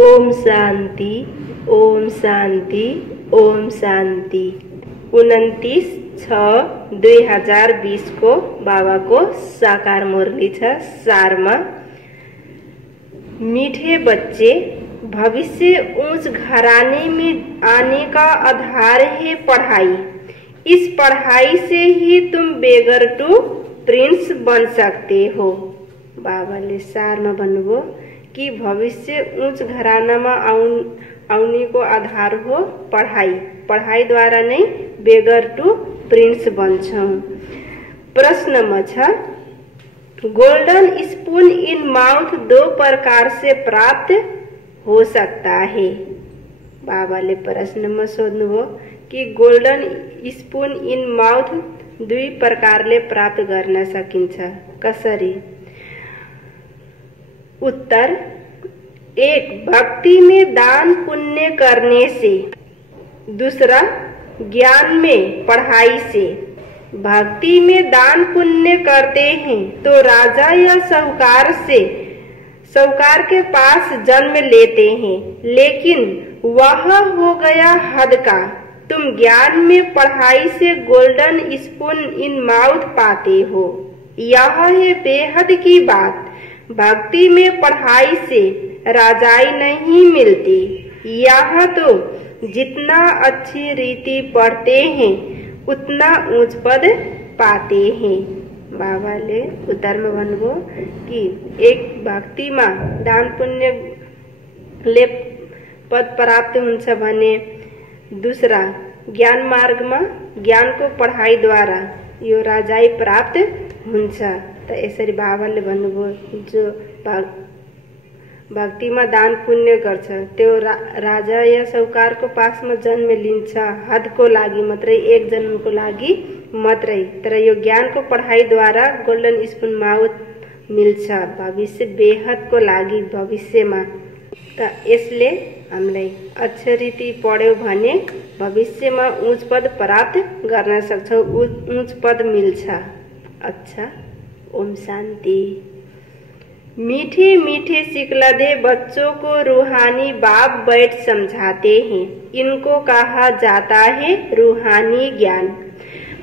ओम शांति, ओम शांति, ओम शांति। 29/6/2020 को बाबा को साकार मुरली छ सारमा। मीठे बच्चे, भविष्य ऊंच घराने में आने का आधार है पढ़ाई। इस पढ़ाई से ही तुम बेगर टू प्रिंस बन सकते हो। बाबाले सारमा भन्नुभयो कि भविष्य उच्च घराना में आउने को आधार हो पढ़ाई। पढ़ाई द्वारा नै बेगर टू प्रिंस बन्छौं। प्रश्न में छ, गोल्डन स्पून इन माउथ दो प्रकार से प्राप्त हो सकता है। बाबाले प्रश्न में सोध्नुभयो कि गोल्डन स्पून इन माउथ दुई प्रकारले प्राप्त गर्न सकिन्छ, कसरी? उत्तर, एक, भक्ति में दान पुण्य करने से। दूसरा, ज्ञान में पढ़ाई से। भक्ति में दान पुण्य करते हैं तो राजा या साहूकार के पास जन्म लेते हैं, लेकिन वह हो गया हद का। तुम ज्ञान में पढ़ाई से गोल्डन स्पून इन माउथ पाते हो। यह है बेहद की बात। भक्ति में पढ़ाई से राजाई नहीं मिलती। यह तो जितना अच्छी रीति पढ़ते हैं उतना ऊंच पद पाते हैं। बाबाले उत्तर में भन्नुभयो कि एक भक्ति में दान पुण्य ले पद प्राप्त हुन्छ भने, दूसरा ज्ञान मार्ग में ज्ञान को पढ़ाई द्वारा यो राजाई प्राप्त हुन्छ। त यसरी बाबाले भन्नुभयो जो भक्ति में दान पुण्य गर्छ त्यो राजा या साहूकार को पास में जन्म लिन्छ, हद को लागि मात्रै, एक जन्म को लागि मात्रै। तर यो ज्ञान को पढ़ाई द्वारा गोल्डन स्पून माउथ मिल्छ भविष्य बेहद को लागि भविष्य में। त यसले हामीलाई अच्छी रीति पढ्यो भने भविष्य में उच्च पद प्राप्त गर्न सक्छौं, उच्च पद मिल्छ। अच्छा, ओम शांति। मीठे मीठे सिकलधे बच्चों को रूहानी बाप बैठ समझाते हैं। इनको कहा जाता है रूहानी ज्ञान।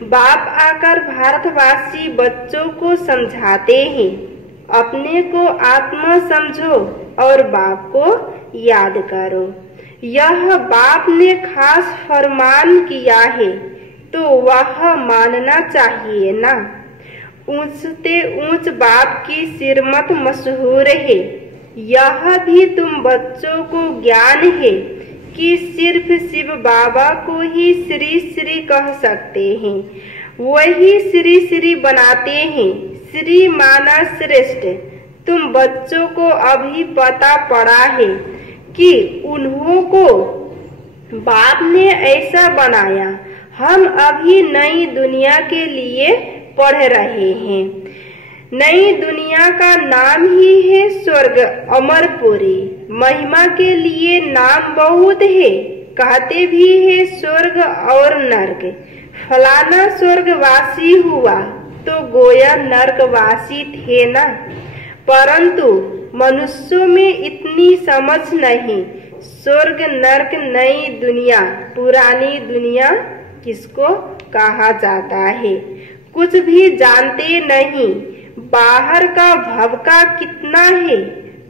बाप आकर भारतवासी बच्चों को समझाते हैं, अपने को आत्मा समझो और बाप को याद करो। यह बाप ने खास फरमान किया है तो वह मानना चाहिए ना। ऊंचते ऊंच बाप की सिरमत मशहूर है। यह भी तुम बच्चों को ज्ञान है कि सिर्फ शिव बाबा को ही श्री श्री कह सकते हैं। वही श्री श्री बनाते हैं। श्री माना श्रेष्ठ। तुम बच्चों को अभी पता पड़ा है कि उन्हों को बाप ने ऐसा बनाया। हम अभी नई दुनिया के लिए पढ़ रहे हैं। नई दुनिया का नाम ही है स्वर्ग अमरपुरी। महिमा के लिए नाम बहुत है, कहते भी है स्वर्ग और नर्क। फलाना स्वर्गवासी हुआ तो गोया नर्कवासी थे ना। परंतु मनुष्यों में इतनी समझ नहीं। स्वर्ग नर्क, नई दुनिया, पुरानी दुनिया किसको कहा जाता है कुछ भी जानते नहीं। बाहर का भवका कितना है।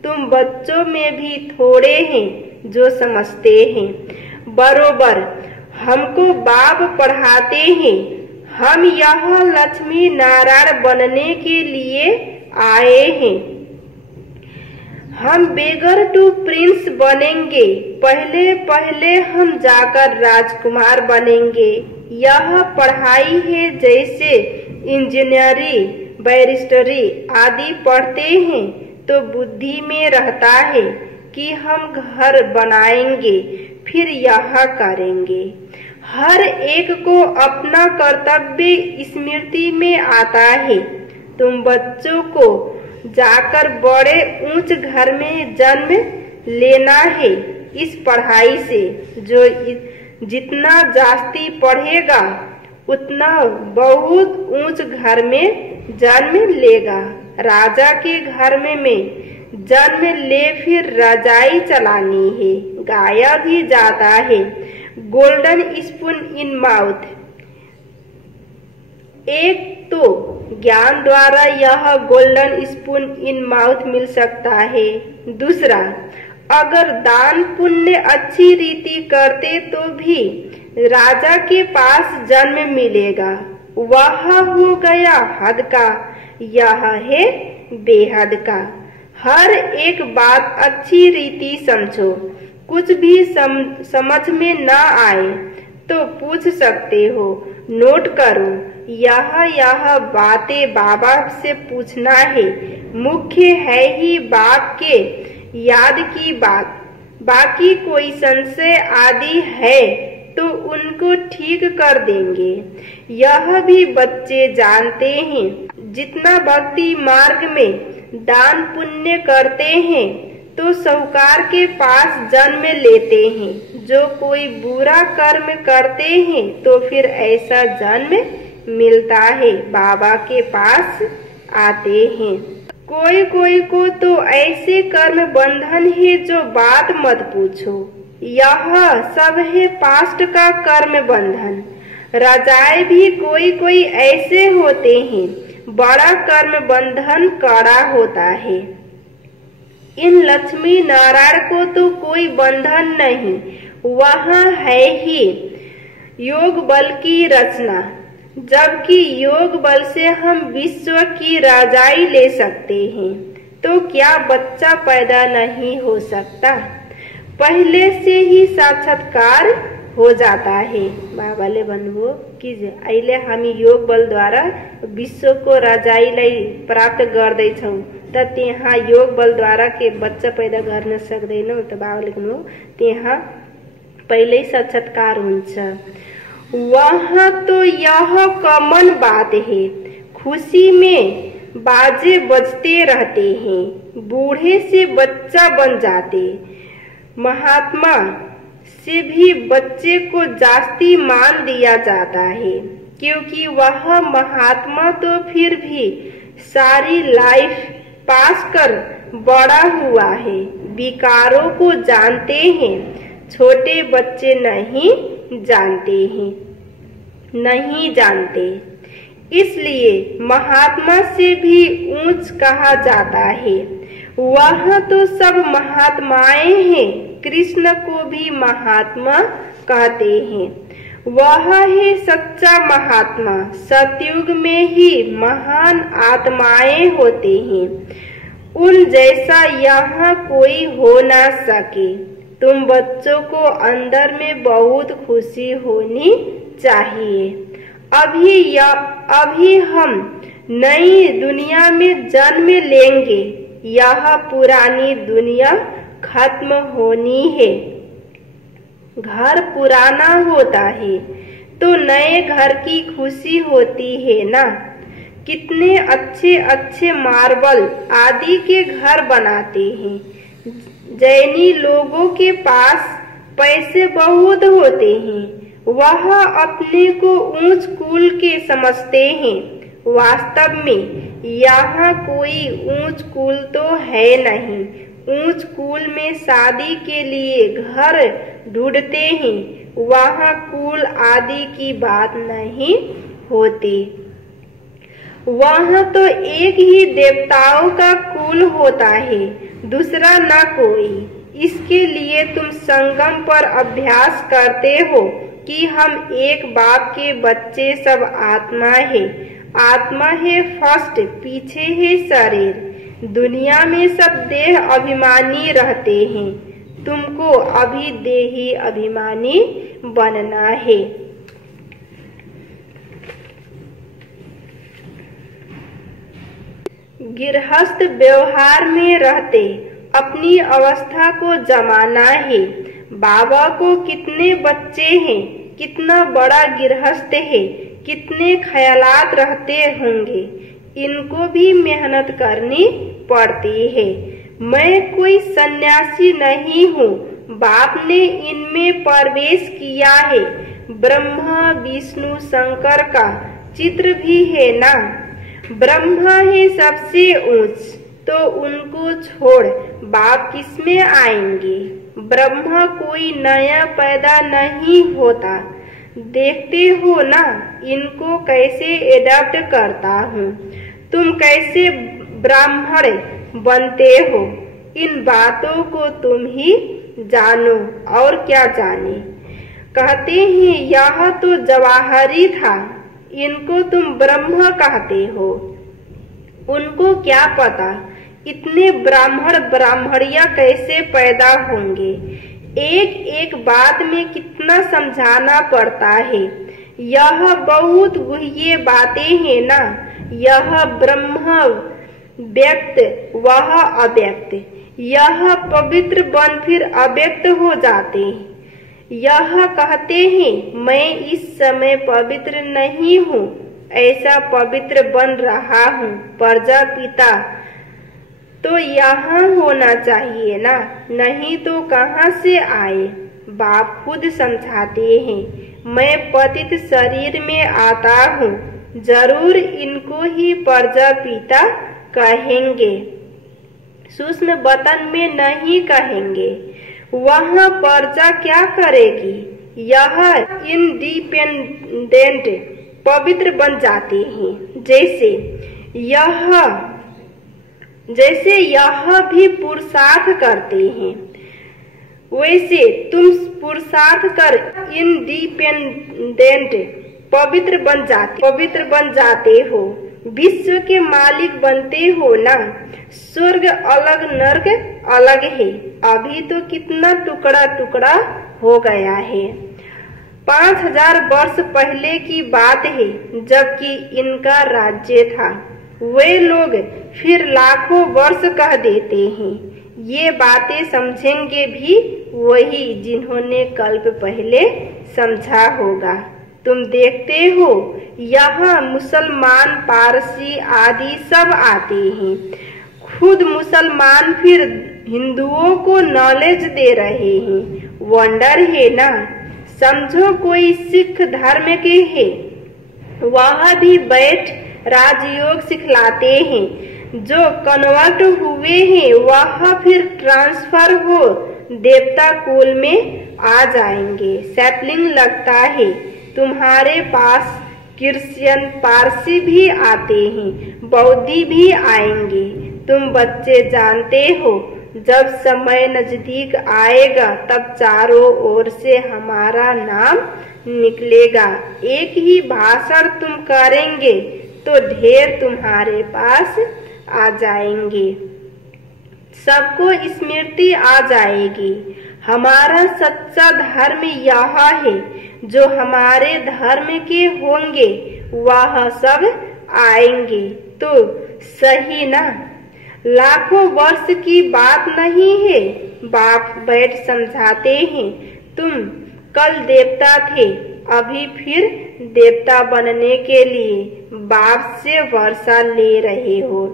तुम बच्चों में भी थोड़े हैं जो समझते हैं। बरोबर हमको बाप पढ़ाते हैं। हम यहाँ लक्ष्मी नारायण बनने के लिए आए हैं। हम बेगर टू प्रिंस बनेंगे। पहले पहले हम जाकर राजकुमार बनेंगे। यह पढ़ाई है जैसे इंजीनियरी, बैरिस्टरी आदि पढ़ते हैं तो बुद्धि में रहता है कि हम घर बनाएंगे, फिर यह करेंगे। हर एक को अपना कर्तव्य स्मृति में आता है। तुम बच्चों को जाकर बड़े ऊंच घर में जन्म लेना है इस पढ़ाई से। जो जितना जास्ती पढ़ेगा उतना बहुत ऊंच घर में जन्म लेगा। राजा के घर में जन्म ले फिर रजाई चलानी है, गाया भी जाता है गोल्डन स्पून इन माउथ। एक तो ज्ञान द्वारा यह गोल्डन स्पून इन माउथ मिल सकता है, दूसरा अगर दान पुण्य अच्छी रीति करते तो भी राजा के पास जन्म मिलेगा, वह हो गया हद का, यह है बेहद का। हर एक बात अच्छी रीति समझो, कुछ भी समझ में ना आए तो पूछ सकते हो, नोट करो। यह बातें बाबा से पूछना है, मुख्य है ही बाप के याद की बात। बाकी कोई संशय आदि है तो उनको ठीक कर देंगे, यह भी बच्चे जानते हैं। जितना भक्ति मार्ग में दान पुण्य करते हैं तो साहूकार के पास जन्म लेते हैं, जो कोई बुरा कर्म करते हैं तो फिर ऐसा जन्म मिलता है, बाबा के पास आते हैं। कोई कोई को तो ऐसे कर्म बंधन है जो बात मत पूछो, यह सब है पास्ट का कर्म बंधन। राजाएं भी कोई कोई ऐसे होते हैं, बड़ा कर्म बंधन कड़ा होता है। इन लक्ष्मी नारायण को तो कोई बंधन नहीं, वहाँ है ही योग बल की रचना, जबकि योग बल से हम विश्व की राजाई ले सकते हैं। तो क्या बच्चा पैदा नहीं हो सकता? पहले से ही साक्षात्कार हो जाता है। बाबाले भन्नुभयो कि अहिले हामी योग बल द्वारा विश्व को राजाई लाई प्राप्त गर्दैछौं, त त्यहाँ योग बल द्वारा के बच्चा पैदा गर्न सक्दैनौं। त बाबाले भन्नुभयो त्यहाँ पहिल्यै साक्षात्कार हुन्छ। वहाँ तो यह कॉमन बात है, खुशी में बाजे बजते रहते हैं, बूढ़े से बच्चा बन जाते। महात्मा से भी बच्चे को जास्ती मान दिया जाता है, क्योंकि वह महात्मा तो फिर भी सारी लाइफ पास कर बड़ा हुआ है, विकारों को जानते हैं, छोटे बच्चे नहीं जानते। इसलिए महात्मा से भी ऊंच कहा जाता है। वह तो सब महात्माएं हैं, कृष्ण को भी महात्मा कहते हैं। वह है सच्चा महात्मा, सतयुग में ही महान आत्माएं होते हैं, उन जैसा यहाँ कोई हो ना सके। तुम बच्चों को अंदर में बहुत खुशी होनी चाहिए। अभी हम नई दुनिया में जन्म लेंगे, यह पुरानी दुनिया खत्म होनी है। घर पुराना होता है तो नए घर की खुशी होती है ना। कितने अच्छे अच्छे मार्बल आदि के घर बनाते हैं। जैनी लोगों के पास पैसे बहुत होते हैं, वह अपने को ऊंच कुल के समझते हैं। वास्तव में यहाँ कोई ऊंच कुल तो है नहीं। ऊंच कुल में शादी के लिए घर ढूंढते हैं, वहाँ कुल आदि की बात नहीं होती। वहाँ तो एक ही देवताओं का कुल होता है, दूसरा न कोई। इसके लिए तुम संगम पर अभ्यास करते हो कि हम एक बाप के बच्चे सब आत्मा है। आत्मा है फर्स्ट, पीछे है शरीर। दुनिया में सब देह अभिमानी रहते हैं, तुमको अभी देही अभिमानी बनना है। गृहस्थ व्यवहार में रहते अपनी अवस्था को जमाना है। बाबा को कितने बच्चे हैं, कितना बड़ा गृहस्थ है, कितने ख्यालात रहते होंगे, इनको भी मेहनत करनी पड़ती है। मैं कोई सन्यासी नहीं हूँ, बाप ने इनमें प्रवेश किया है। ब्रह्मा विष्णु शंकर का चित्र भी है ना। ब्रह्मा है सबसे ऊंच, तो उनको छोड़ बाप किसमें आएंगे। ब्रह्म कोई नया पैदा नहीं होता, देखते हो ना इनको कैसे एडॉप्ट करता हूँ। तुम कैसे ब्राह्मण बनते हो, इन बातों को तुम ही जानो और क्या जाने। कहते हैं यह तो जवाहरी था, इनको तुम ब्रह्म कहते हो। उनको क्या पता इतने ब्राह्मण ब्राह्मणियां कैसे पैदा होंगे। एक एक बात में कितना समझाना पड़ता है। यह बहुत गुह्य बातें हैं ना। यह ब्रह्म व्यक्त, वह अव्यक्त। यह पवित्र बन फिर अव्यक्त हो जाते हैं। यह कहते हैं मैं इस समय पवित्र नहीं हूँ, ऐसा पवित्र बन रहा हूँ। प्रजापिता तो यहाँ होना चाहिए ना, नहीं तो कहाँ से आए। बाप खुद समझाते हैं मैं पतित शरीर में आता हूँ, जरूर इनको ही प्रजापिता कहेंगे, सूक्ष्म वतन में नहीं कहेंगे। वह प्रजा क्या करेगी। यह इंडिपेंडेंट पवित्र बन जाते हैं। जैसे यह भी पुरुषार्थ करते हैं, वैसे तुम पुरुषार्थ कर इंडिपेंडेंट पवित्र बन जाते हो। विश्व के मालिक बनते हो ना। स्वर्ग अलग नर्क अलग है। अभी तो कितना टुकड़ा टुकड़ा हो गया है। 5000 वर्ष पहले की बात है, जबकि इनका राज्य था। वे लोग फिर लाखों वर्ष कह देते हैं। ये बातें समझेंगे भी वही जिन्होंने कल्प पहले समझा होगा। तुम देखते हो यहाँ मुसलमान, पारसी आदि सब आते हैं। खुद मुसलमान फिर हिंदुओं को नॉलेज दे रहे हैं। वंडर है ना। समझो कोई सिख धर्म के है, वह भी बैठ राजयोग सिखलाते हैं। जो कन्वर्ट हुए हैं वह फिर ट्रांसफर हो देवता कुल में आ जाएंगे। सैपलिंग लगता है। तुम्हारे पास क्रिश्चियन, पारसी भी आते हैं, बौद्धि भी आएंगे। तुम बच्चे जानते हो जब समय नजदीक आएगा तब चारों ओर से हमारा नाम निकलेगा। एक ही भाषण तुम करेंगे तो ढेर तुम्हारे पास आ जाएंगे। सबको स्मृति आ जाएगी। हमारा सच्चा धर्म यह है। जो हमारे धर्म के होंगे वह सब आएंगे तो सही ना। लाखों वर्ष की बात नहीं है। बाप बैठ समझाते हैं तुम कल देवता थे, अभी फिर देवता बनने के लिए बाप से वर्षा ले रहे हो।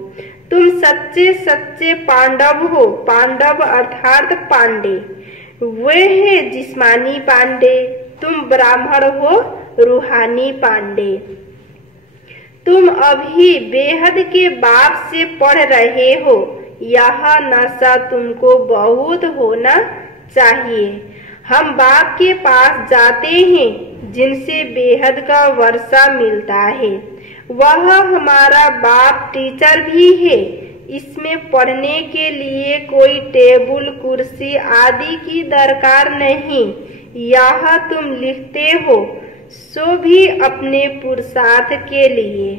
तुम सच्चे सच्चे पांडव हो। पांडव अर्थात पांडे, वे है जिस्मानी पांडे। तुम ब्राह्मण हो, रूहानी पांडे। तुम अभी बेहद के बाप से पढ़ रहे हो। यह नशा तुमको बहुत होना चाहिए। हम बाप के पास जाते हैं जिनसे बेहद का वर्षा मिलता है। वह हमारा बाप टीचर भी है। इसमें पढ़ने के लिए कोई टेबल, कुर्सी आदि की दरकार नहीं। यह तुम लिखते हो सो भी अपने पुरुषार्थ के लिए।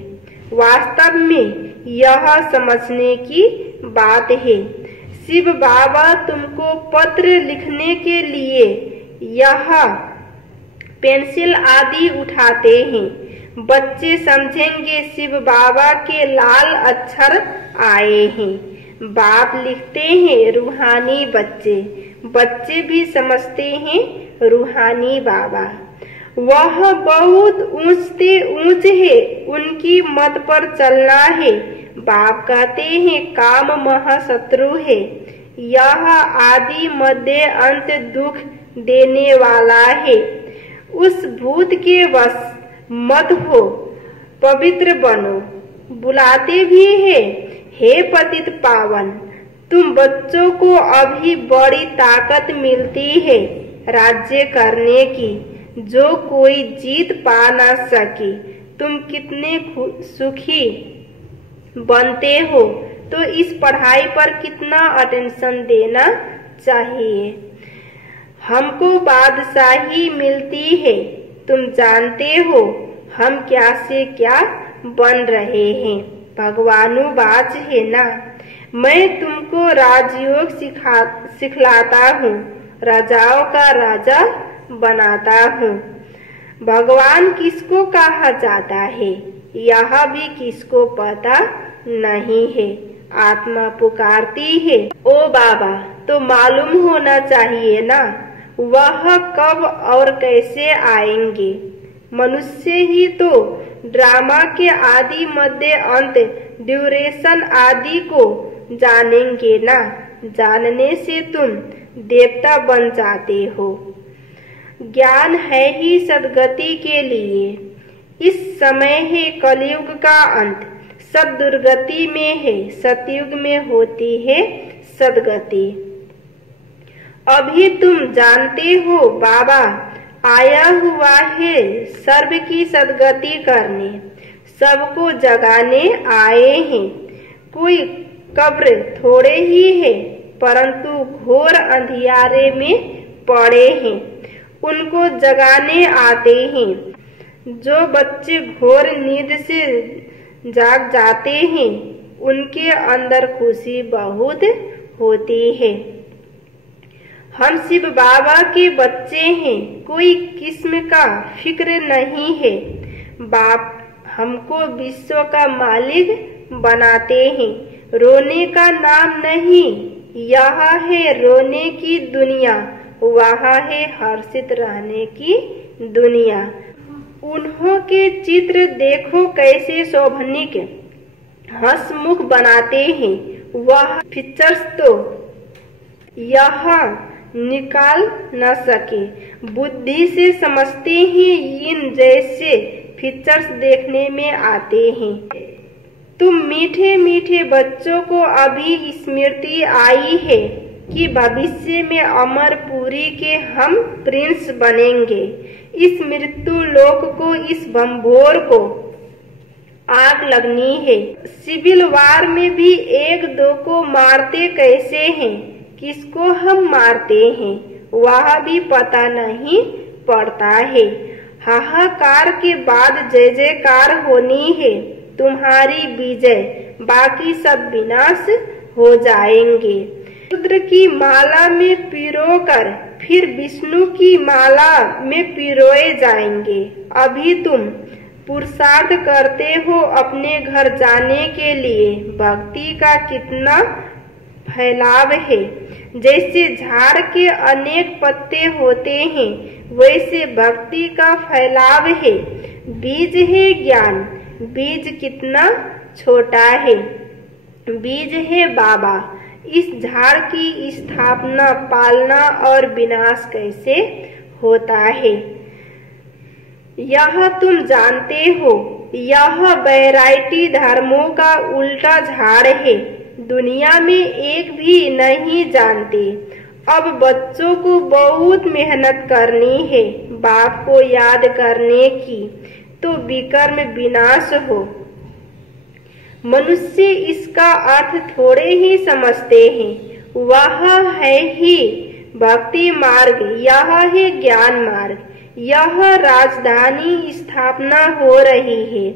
वास्तव में यह समझने की बात है। शिव बाबा तुमको पत्र लिखने के लिए यह पेंसिल आदि उठाते हैं। बच्चे समझेंगे शिव बाबा के लाल अक्षर आए हैं। बाप लिखते हैं रूहानी बच्चे। बच्चे भी समझते हैं रूहानी बाबा। वह बहुत ऊंचते ऊंच है, उनकी मत पर चलना है। बाप कहते हैं काम महाशत्रु है। यह आदि मध्य अंत दुख देने वाला है। उस भूत के वश मत हो, पवित्र बनो। बुलाते भी है हे पतित पावन, तुम बच्चों को अभी बड़ी ताकत मिलती है राज्य करने की, जो कोई जीत पा न सके। तुम कितने सुखी बनते हो, तो इस पढ़ाई पर कितना अटेंशन देना चाहिए। हमको बादशाही मिलती है, तुम जानते हो हम क्या से क्या बन रहे हैं। भगवानुवाच है ना, मैं तुमको राजयोग सिखलाता हूँ, राजाओं का राजा बनाता हूँ। भगवान किसको कहा जाता है यह भी किसको पता नहीं है। आत्मा पुकारती है, ओ बाबा, तो मालूम होना चाहिए ना वह कब और कैसे आएंगे। मनुष्य ही तो ड्रामा के आदि मध्य अंत ड्यूरेशन आदि को जानेंगे ना। जानने से तुम देवता बन जाते हो। ज्ञान है ही सद्गति के लिए। इस समय है कलयुग का अंत, सब दुर्गति में है, सतयुग में होती है सद्गति। अभी तुम जानते हो बाबा आया हुआ है सर्व की सद्गति करने, सबको जगाने आए हैं। कोई कब्र थोड़े ही है, परंतु घोर अंधियारे में पड़े हैं, उनको जगाने आते हैं। जो बच्चे घोर नींद से जाग जाते हैं, उनके अंदर खुशी बहुत होती है। हम शिव बाबा के बच्चे हैं, कोई किस्म का फिक्र नहीं है। बाप हमको विश्व का मालिक बनाते हैं, रोने का नाम नहीं। यह है रोने की दुनिया, वहाँ है हर्षित रहने की दुनिया। उन्हों के चित्र देखो कैसे शोभनिक हंसमुख बनाते हैं। वह पिक्चर्स तो यहाँ निकाल न सके, बुद्धि से समझते हैं। इन जैसे पिक्चर्स देखने में आते हैं। तुम मीठे मीठे बच्चों को अभी स्मृति आई है कि भविष्य में अमरपुरी के हम प्रिंस बनेंगे। इस मृत्यु लोक को, इस बम्भोर को आग लगनी है। सिविल वार में भी एक दो को मारते कैसे हैं, किसको हम मारते हैं वह भी पता नहीं पड़ता है। हाहाकार के बाद जय जयकार होनी है, तुम्हारी विजय, बाकी सब विनाश हो जाएंगे। रुद्र की माला में पिरोकर फिर विष्णु की माला में पिरोए जाएंगे। अभी तुम पुरुषार्थ करते हो अपने घर जाने के लिए। भक्ति का कितना फैलाव है। जैसे झाड़ के अनेक पत्ते होते हैं, वैसे भक्ति का फैलाव है। बीज है ज्ञान, बीज कितना छोटा है। बीज है बाबा। इस झाड़ की स्थापना, पालना और विनाश कैसे होता है यह तुम जानते हो। यह वैरायटी धर्मों का उल्टा झाड़ है, दुनिया में एक भी नहीं जानते। अब बच्चों को बहुत मेहनत करनी है बाप को याद करने की, तो विकर्म विनाश हो। मनुष्य इसका अर्थ थोड़े ही समझते हैं। वह है ही भक्ति मार्ग, यह है ज्ञान मार्ग। यह राजधानी स्थापना हो रही है।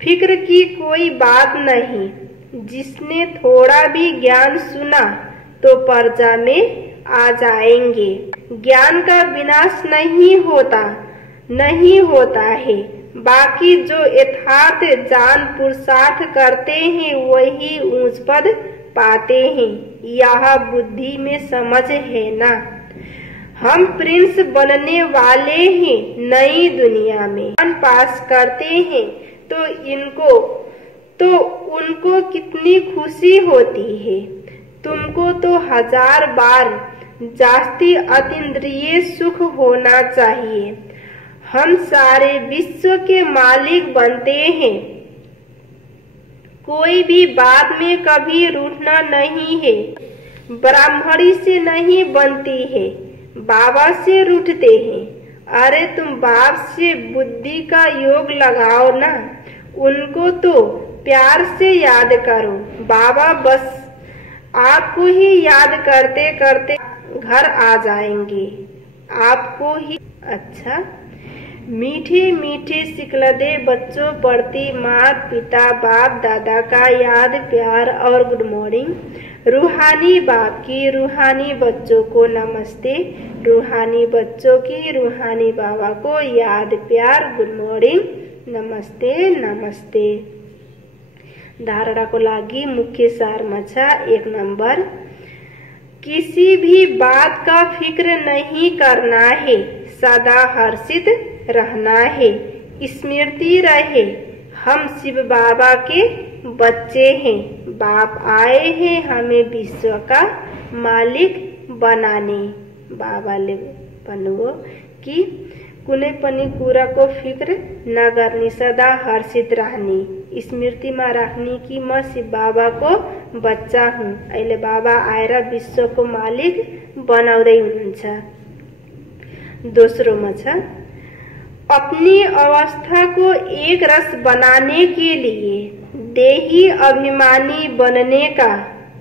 फिक्र की कोई बात नहीं। जिसने थोड़ा भी ज्ञान सुना तो प्रजा में आ जाएंगे। ज्ञान का विनाश नहीं होता है। बाकी जो यथार्थ जान पुरुषार्थ करते हैं वही ऊंच पद पाते हैं। यह बुद्धि में समझ है ना। हम प्रिंस बनने वाले हैं नई दुनिया में। पास करते हैं तो उनको कितनी खुशी होती है। तुमको तो 1000 बार जास्ती अतीन्द्रिय सुख होना चाहिए। हम सारे विश्व के मालिक बनते हैं। कोई भी बात में कभी रूठना नहीं है। ब्राह्मणी से नहीं बनती है, बाबा से रूठते हैं। अरे तुम बाप से बुद्धि का योग लगाओ ना, उनको तो प्यार से याद करो। बाबा बस आपको ही याद करते करते घर आ जाएंगे, आपको ही। अच्छा, मीठे मीठे सिकलदे बच्चों प्रति माता पिता बाप दादा का याद प्यार और गुड मॉर्निंग। रूहानी बाप की रूहानी बच्चों को नमस्ते, रूहानी बच्चों की रूहानी बाबा को याद प्यार गुड मॉर्निंग, नमस्ते नमस्ते। धारणा को लागी मुख्य सार मछा 1 नंबर, किसी भी बात का फिक्र नहीं करना है, सदा हर्षित रहना है। स्मृति रहे हम शिव बाबा के बच्चे हैं, बाप आए हैं हमें विश्व का मालिक बनाने। बाबाले भन्नुभयो कि कुनै पनि कुराको फिक्र नगर्ने, सदा हर्षित रहने, स्मृतिमा राख्ने कि म शिव बाबाको बच्चा हुँ। अहिले बाबा आएर विश्वको मालिक बनाउँदै हुनुहुन्छ। दोस्रोमा छ, अपनी अवस्था को एक रस बनाने के लिए देही अभिमानी बनने का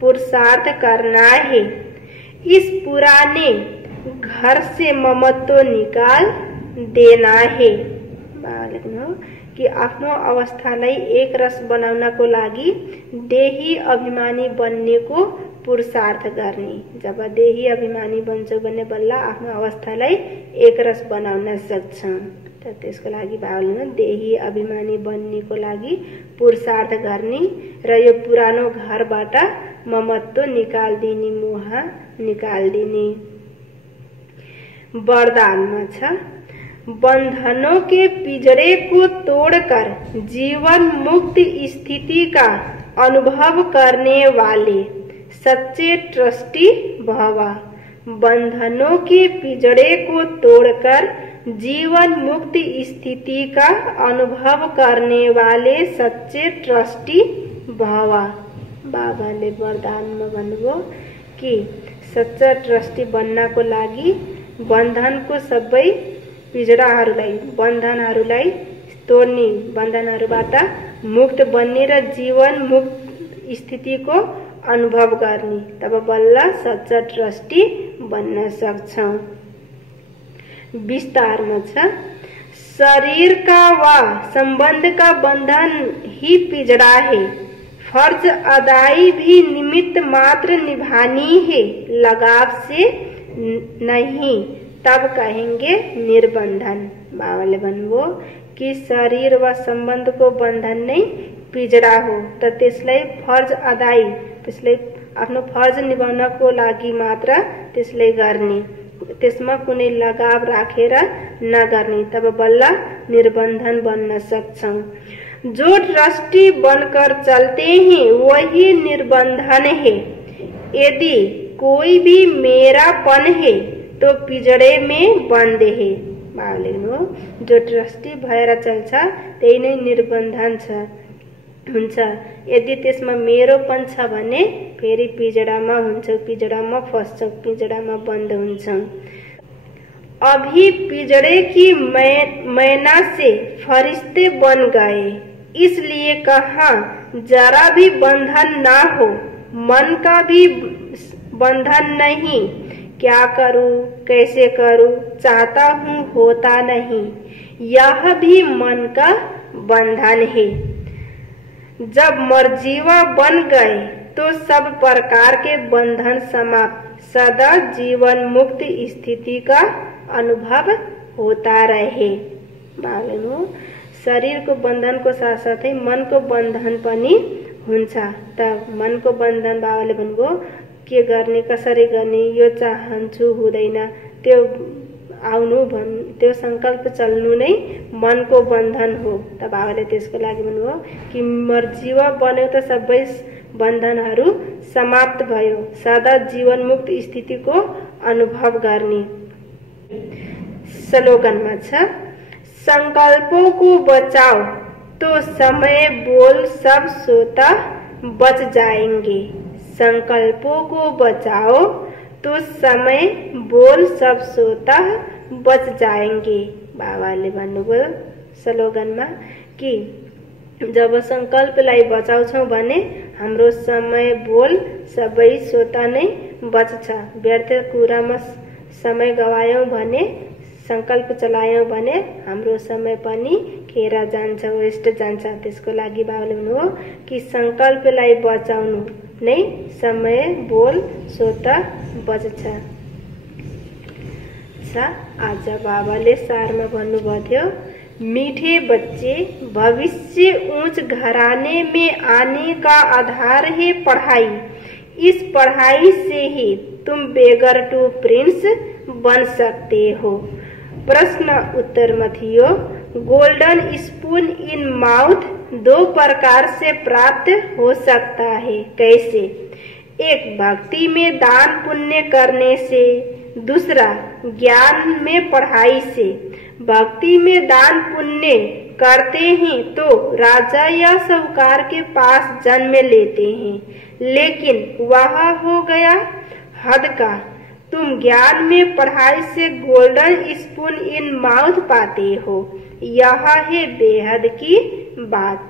पुरुषार्थ करना है। इस पुराने घर से ममत्व निकाल देना है। लेख्नु कि आफ्नो अवस्थालाई एक रस बनाउनको लागि देही अभिमानी बन्नेको पुरुषार्थ गर्ने। जब देही अभिमानी बन्छौ भने बल्ल आफ्नो अवस्थालाई एक रस बनाउन सक्छौ। त त्यसको लागि बाबुले देही अभिमानी बन्नेको लागि पुरुषार्थ गर्ने र यो पुरानो घरबाट ममत्व निकाल्दिने, मोह निकाल्दिने। वरदानमा छ, बंधनों के पिंजरे को तोड़कर जीवन मुक्त स्थिति का अनुभव करने वाले सच्चे ट्रस्टी भव। बंधनों के पिंजरे को तोड़कर जीवन मुक्त स्थिति का अनुभव करने वाले सच्चे ट्रस्टी भव। बाबाले वरदानमा भन्नुभयो कि सच्चा ट्रस्टी बन्नको लागि बन्धनको सबै बन्धनहरूलाई तोड्ने, बन्धनहरूबाट मुक्त बन्ने र जीवन मुक्त स्थितिको अनुभव गर्ने, तब बल्ल सच्चा ट्रस्टी बन्न सक्छौ। विस्तारमा छ, शरीर का व संबंध का बंधन ही पिंजरा है, फर्ज अदाई भी निमित्त मात्र निभानी है, लगाव से नहीं तब कहेंगे निर्बंधन। बाबाले भन्नुभयो कि शरीर व संबंध को बंधन नै पिंजरा हो, त त्यसलाई फर्ज अदाई, त्यसलाई आफ्नो फर्ज निभाउनको लागि मात्र त्यसलाई गर्ने, त्यसमा कुनै लगाव राखेर नगर्ने, तब बल्ल निर्बंधन बन्न सक्छौं। जो ट्रस्टी बनकर चलते हैं वही निर्बंधन है। यदि कोई भी मेरापन है तो पिंजरे में बंद है। जो ट्रस्टी भएर चल्छ त्यही नै निर्बन्धन हुन्छ। यदि त्यसमा मेरोपन छ भने फेरि पिंजडामा हुन्छौ, पिंजडामा फस्छौ, पिंजडामा बन्द हुन्छौ। अभी पिंजड़े की मैना से फरिश्ते बन गए, इसलिए कहा जरा भी बंधन ना हो, मन का भी बंधन नहीं, क्या करूं कैसे करूं चाहता हूं होता नहीं, यह भी मन का बंधन है। जब मर्जीवा बन गए तो सब प्रकार के बंधन समाप्त, सदा जीवन मुक्त स्थिति का अनुभव होता रहे। मालुम शरीर को बंधन को साथ साथै मन को बंधन पनि हुन्छ। त मन को बंधन बाबाले भन्नुभयो के गर्ने कसरी गर्ने, यो चाहन्छु हुँदैन, त्यो आउनु त्यो संकल्प चल्नु नै मनको बन्धन हो। त बाबाले त्यसको लागि भन्नुभयो कि मर्जीवा बन्यो त सबै बन्धनहरू समाप्त भयो, सदा जीवन मुक्त स्थितिको अनुभव गर्ने। स्लोगनमा छ, संकल्पों को बचाओ तो समय बोल सब स्वतः बच जाएंगे। संकल्पों को बचाओ तो समय बोल सब स्वतः बच जाएंगे। बाबाले भन्नुभयो स्लोगनमा कि जब संकल्पलाई बचाउँछौं भने हाम्रो समय बोल सबै स्वतः नै बच्छ। व्यर्थ कुरामा समय गवायौं भने, संकल्प चलायौं भने हाम्रो समय पनि खेर जान्छ, वेस्ट जान्छ। त्यसको लागि बाबाले भन्नुभयो कि संकल्पलाई बचाउनु नै समय बोल स्वतः बच्छ। आज बाबाले सारमा भन्नुभएको थियो, मीठे बच्चे, भविष्य ऊंच घराने में आने का आधार है पढ़ाई। इस पढ़ाई से ही तुम बेगर टू प्रिंस बन सकते हो। प्रश्न उत्तर में थियो, गोल्डन स्पून इन माउथ दो प्रकार से प्राप्त हो सकता है। कैसे? एक भक्ति में दान पुण्य करने से, दूसरा ज्ञान में पढ़ाई से। भक्ति में दान पुण्य करते हैं तो राजा या साहूकार के पास जन्म लेते हैं, लेकिन वह हो गया हद का। तुम ज्ञान में पढ़ाई से गोल्डन स्पून इन माउथ पाते हो। यह है बेहद की बात।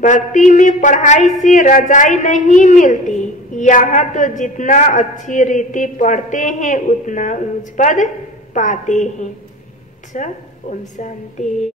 भक्ति में पढ़ाई से रजाई नहीं मिलती। यहाँ तो जितना अच्छी रीति पढ़ते हैं उतना ऊंच पद पाते हैं। ओम शांति।